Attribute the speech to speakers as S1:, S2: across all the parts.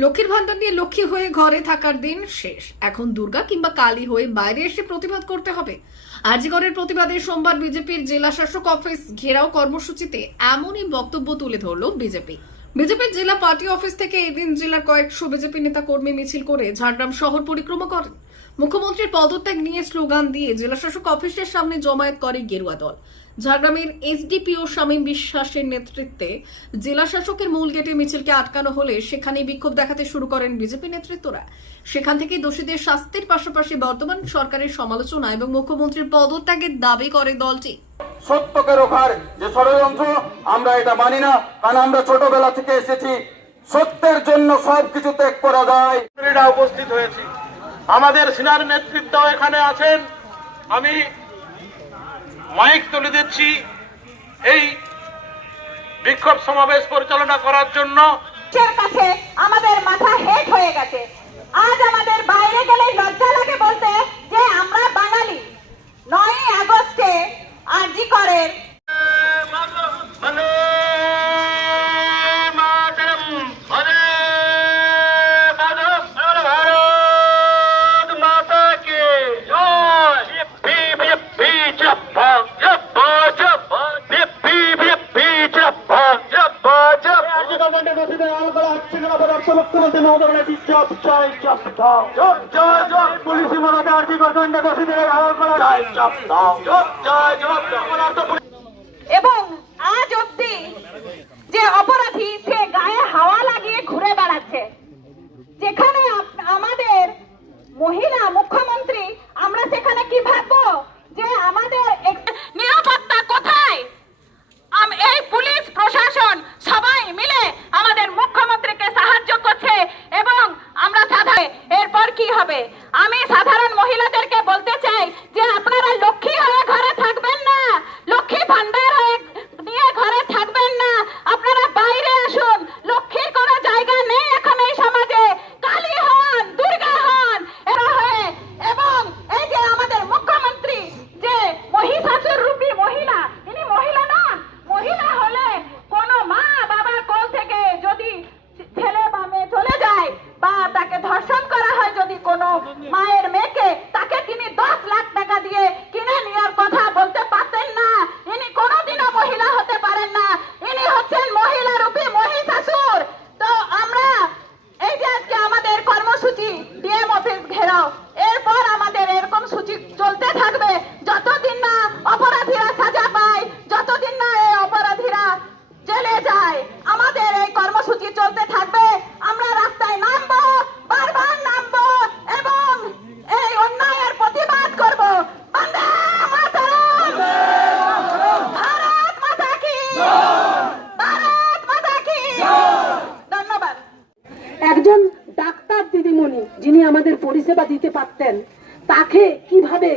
S1: লক্ষ্মীর ভান্ডার নিয়ে লক্ষ্মী হয়ে ঘরে থাকার দিন শেষ। এখন দুর্গা কিংবা কালী হয়ে বাইরে এসে প্রতিবাদ করতে হবে। আজিগড়ের প্রতিবাদে সোমবার বিজেপির জেলা শাসক অফিস ঘেরাও কর্মসূচিতে এমনই বক্তব্য তুলে ধরল বিজেপি। বিজেপির জেলা পার্টি অফিস থেকে এদিন জেলার কয়েকশো বিজেপি নেতা কর্মী মিছিল করে ঝাড়গ্রাম শহর পরিক্রমা করেন। মুখ্যমন্ত্রীর পদত্যাগ নিয়ে স্লোগান দিয়ে জেলা শাসক অফিসের সামনে জমায়েত করে গেরুয়া দল। ঝাড়গ্রামের এসডিপিও শামীম বিশ্বাসের নেতৃত্বে জেলা শাসকের মূল গেটে মিছিলকে আটকানো হলে সেখানে বিক্ষোভ দেখাতে শুরু করেন বিজেপি নেতৃত্বরা। সেখান থেকে দোষীদের শাস্তির পাশাপাশি বর্তমান সরকারের সমালোচনা এবং মুখ্যমন্ত্রীর পদত্যাগের দাবি করে দলটি।
S2: সত্যকে রোখার যে ষড়যন্ত্র আমরা এটা মানি না কারণ আমরা ছোটবেলা থেকে এসেছি। সত্যের জন্য সবকিছু ত্যাগ করা যায়।
S3: উপস্থিত হয়েছি। আমাদের সিনার নেতৃত্ব এখানে আছেন। আমি মাইক তুলে দিচ্ছি এই বিক্ষোভ সমাবেশ পরিচালনা করার জন্য।
S4: আমাদের মাথা হেট হয়ে গেছে। আজ আমাদের
S3: জব জয় জব পুলিশি মনে আর্জি গঠনটা দোষীদের আড়াল করা জয় জব দাও। জব জয় জব
S4: এবং আজ অব্দি যে অপরাধী সে গায়ে হাওয়া লাগিয়ে ঘুরে বেড়াচ্ছে যেখানে আপ- আমাদের মহিলা মুখ্যমন্ত্রী আমরা সেখানে কি ভাববো যে আমাদের এক- নিরাপত্তা কোথায় আম- এই পুলিশ প্রশাসন সবাই মিলে আমাদের মুখ্যমন্ত্রীকে সাহায্য করছে এবং আমরা সাধারণ এরপর কি হবে আমি সাধারণ মহিলাদেরকে বলতে চাই যে আপনারা লক্ষ্মী হয়ে ঘরে থাকবেন না লক্ষ্মী ভান্ডার হয়ে নিয়ে ঘরে থাকবেন না আপনারা বাইরে আসুন লক্ষ্মীর কোনো জায়গা নেই এখন এই সমাজে কালী হন দুর্গা হন এরা হয়ে এবং এই যে আমাদের মুখ্যমন্ত্রী যে মহিষাসুর রূপী মহিলা ইনি মহিলা নন মহিলা হলে কোনো মা বাবার কোল থেকে যদি ছেলে বা মেয়ে চলে যায় বা তাকে ধর্ষণ করা হয় যদি কোনো মায়ের মেয়েকে তাকে তিনি দশ লাখ টাকা দিয়ে কিনে নেওয়ার কথা বলতে পারতেন না ইনি কোনোদিনও মহিলা হতে পারেন না ইনি হচ্ছেন মহিলা রূপী মহিষাসুর তো আমরা এই যে আজকে আমাদের কর্মসূচি ডিএম অফিস ঘেরাও এরপর আমাদের এরকম সূচি চলতে থাকবে যতদিন না অপরাধীরা সাজা পায় যতদিন না এই অপরাধীরা জেলে যায় আমাদের এই কর্মসূচি চলতে থাকবে আমরা রাস্তায় নামবো বারবার নামবো এবং এই অন্যায়ের প্রতিবাদ করব বন্দে মাতরম ভারত মাতা কি ভারত মাতা কি ধন্যবাদ
S5: একজন ডাক্তার দিদিমণি যিনি আমাদের পরিষেবা দিতে পারতেন তাকে কীভাবে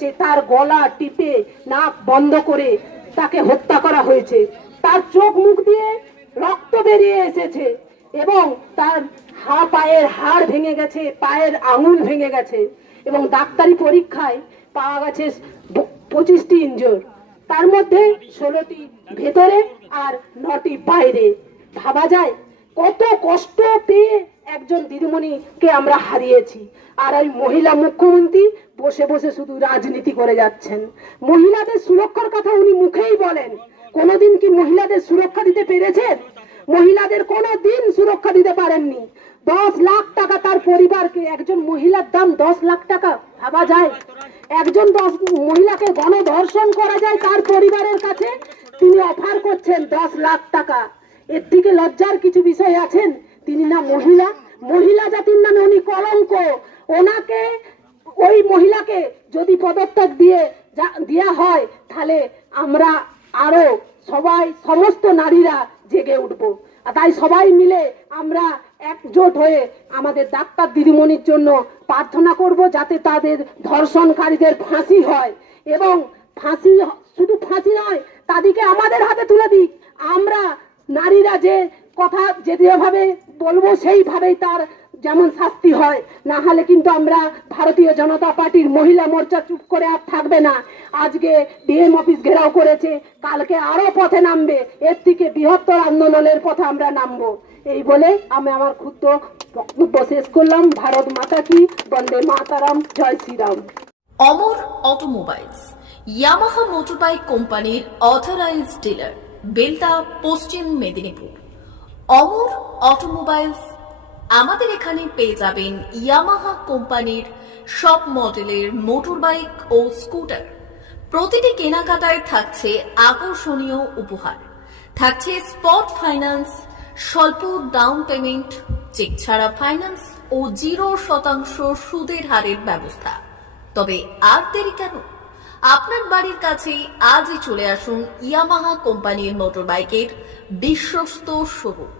S5: করেছে তার গলা টিপে নাক বন্ধ করে তাকে হত্যা করা হয়েছে। তার চোখ মুখ দিয়ে রক্ত বেরিয়ে এসেছে এবং তার হা পায়ের হাড় ভেঙে গেছে, পায়ের আঙুল ভেঙে গেছে এবং ডাক্তারি পরীক্ষায় পাওয়া গেছে পঁচিশটি ইঞ্জোর তার মধ্যে ষোলোটি ভেতরে আর নটি বাইরে। ভাবা যায় কত কষ্ট পেয়ে একজন দিদিমণিকে আমরা হারিয়েছি। আর ওই মহিলা মুখ্যমন্ত্রী বসে বসে শুধু রাজনীতি করে যাচ্ছেন। মহিলাদের সুরক্ষার কথা উনি মুখেই বলেন। কোনোদিন কি মহিলাদের সুরক্ষা দিতে পেরেছেন? মহিলাদের কোনো দিন সুরক্ষা দিতে পারেননি। দশ লাখ টাকা তার পরিবারকে, একজন মহিলার দাম দশ লাখ টাকা, ভাবা যায়? একজন দশ মহিলাকে গণধর্ষণ করা যায় তার পরিবারের কাছে? তিনি অফার করছেন দশ লাখ টাকা। এর থেকে লজ্জার কিছু বিষয় আছেন? তিনি না মহিলা মহিলা জাতির নামে উনি কলঙ্ক। ওনাকে, ওই মহিলাকে যদি পদত্যাগ দিয়ে যা- দেয়া হয়, তাহলে আমরা আরও সবাই, সমস্ত নারীরা জেগে উঠবো। তাই সবাই মিলে আমরা একজোট হয়ে আমাদের ডাক্তার দিদিমণির জন্য প্রার্থনা করব যাতে তাদের ধর্ষণকারীদের ফাঁসি হয়। এবং ফাঁসি, শুধু ফাঁসি নয়, তাদেরকে আমাদের হাতে তুলে দিক। আমরা নারীরা যে কথা যেভাবে বলব, সেইভাবেই তার যেমন শাস্তি হয়। না হলে কিন্তু আমরা ভারতীয় জনতা পার্টির মহিলা মোর্চা চুপ করে আর থাকবে না। আজকে ডিএম অফিস ঘেরাও করেছে, কালকে আরও পথে নামবে। এর থেকে বৃহত্তর আন্দোলনের পথে আমরা নামবো। এই বলে আমি আমার ক্ষুদ্র বক্তব্য শেষ করলাম। ভারত মাতা কি? বন্দে মাতারাম। জয় Shriram.
S1: Amar automobiles, Yamaha motorbike কোম্পানির অথরাইজড ডিলার বেলদা পশ্চিম মেদিনীপুর। অমর অটোমোবাইলস আমাদের এখানে পেয়ে যাবেন ইয়ামাহা কোম্পানির সব মডেলের মোটরবাইক ও স্কুটার। প্রতিটি কেনাকাটায় থাকছে আকর্ষণীয় উপহার। থাকছে স্পট ফাইন্যান্স, স্বল্প ডাউন পেমেন্ট, চেক ছাড়া ফাইন্যান্স ও জিরো শতাংশ সুদের হারের ব্যবস্থা। তবে আর দেরি কেন? আপনার বাড়ির কাছেই আজই চলে আসুন ইয়ামাহা কোম্পানির মোটরবাইকের বিশ্বস্ত শোরুম।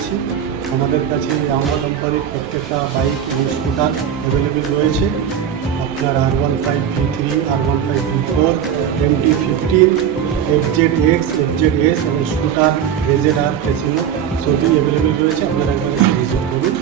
S6: দিচ্ছি আমাদের কাছে আমরা কোম্পানির প্রত্যেকটা বাইক এবং স্কুটার অ্যাভেলেবেল রয়েছে। আপনার R one five V three R one five V four M T fifteen F Z X F Z S এবং scooter Ray Z R Fascino সবই অ্যাভেলেবেল রয়েছে। আপনারা একবার ভিজিট করুন।